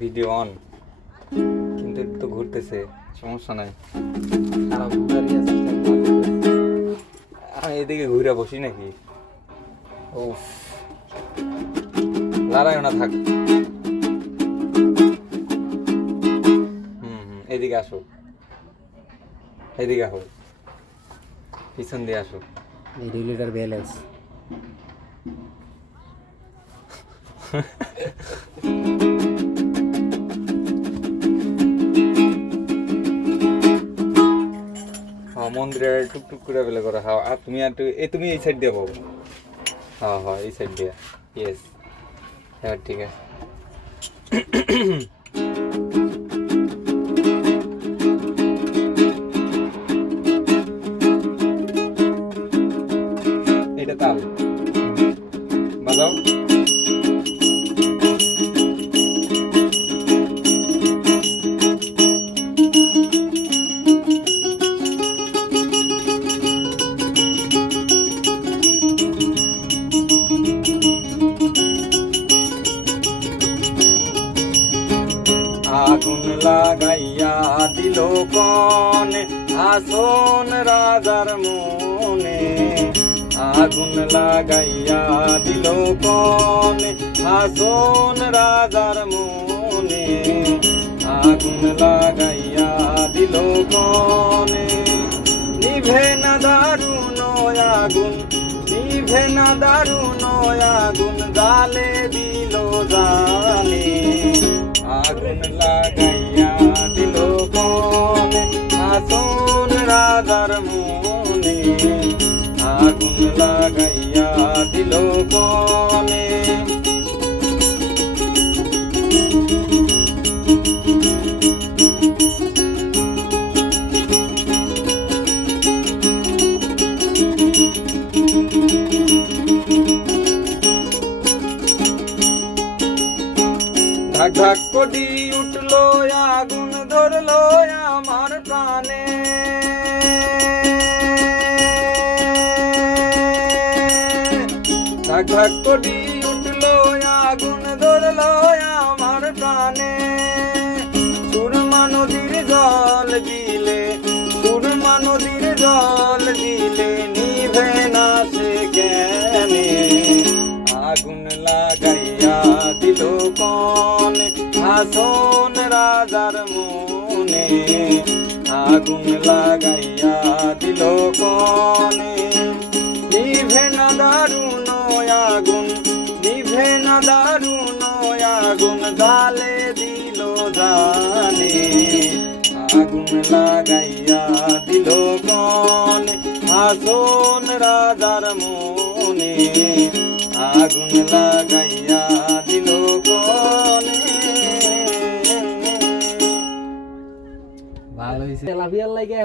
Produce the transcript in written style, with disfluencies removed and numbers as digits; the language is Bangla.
ভিডিও অন, কিন্তু একটু তো ঘুরতেছে, সমস্যা নাই। খারাপ ঘুরারি আছে আমি এদিকে ঘুরে বসি নাকি? ও লড়াই না থাক। এদিকে আসো, এদিকে আসো, পিছন দিয়ে আসো। রেগুলেটর ব্যালেন্স মন্দিরে টুকটুক করে বেলে করে হ্যাঁ। আর তুমি আর তুমি এই সাইড দিয়ে পাবো। হ্যাঁ হ্যাঁ, এই সাইড দিয়ে। ইয়েস, হ্যাঁ ঠিক আছে। এটা তাল বাজাও। আগুন লাগাইয়া দিল কনে আসন রাজার মনে। আগুন লাগাইয়া দিল কনে আসন রাজার মনে। আগুন লাগাইয়া দিল কনে নিভে না দারুণ আগুন, নিভে না দারুণ আগুন জালে দিল জানে। আগুন লাগাইয়া দিল কনে আসন রাজার মনে। আগুন লাগাইয়া দিল কনে। ধাক ধাক করি উঠলো আগুন ধরলো আমার প্রাণে। ধাক ধাক করি উঠলো আগুন ধরলো আমার প্রাণে। সুরমা নদীর জল দিলে, সুরমা নদীর জল দিলে নিভে না সে কেনে। আগুন লাগাইয়া দিল কনে আসন রাজার মনে। আগুন লাগাইয়া দিল কনে নিভে না দারুণ আগুন, নিভে না দারুণ আগুন জালে দিল জানে। আগুন লাগাইয়া দিল কনে আসন রাজার মনে। আগুন লাগাইয়া দিল কনে। ভালো হয়েছে লাভিয়ার লাগে।